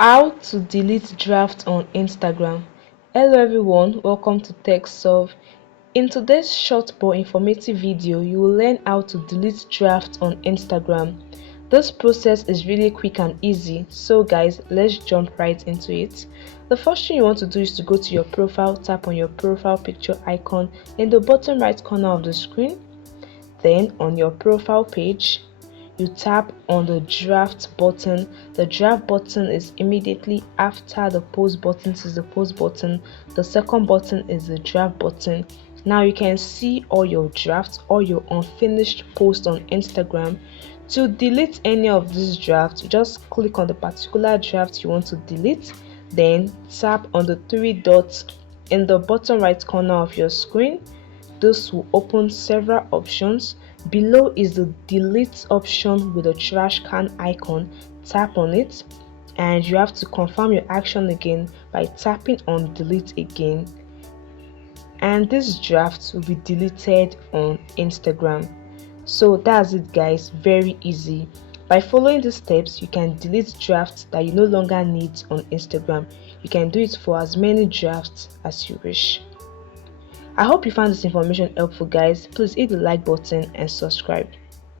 How to delete draft on Instagram. Hello everyone, welcome to TechSolve. In today's short but informative video, you will learn how to delete drafts on Instagram. This process is really quick and easy, so guys, let's jump right into it. The first thing you want to do is to go to your profile, tap on your profile picture icon in the bottom right corner of the screen. Then on your profile page, you tap on the draft button. The draft button is immediately after the post button. This is the post button. The second button is the draft button. Now you can see all your drafts or your unfinished posts on Instagram. To delete any of these drafts, just click on the particular draft you want to delete, then tap on the three dots in the bottom right corner of your screen. This will open several options. Below is the delete option with a trash can icon. Tap on it and you have to confirm your action again by tapping on delete again, and this draft will be deleted on Instagram. So that's it guys, very easy. By following these steps, you can delete drafts that you no longer need on Instagram. You can do it for as many drafts as you wish. I hope you found this information helpful guys. Please hit the like button and subscribe.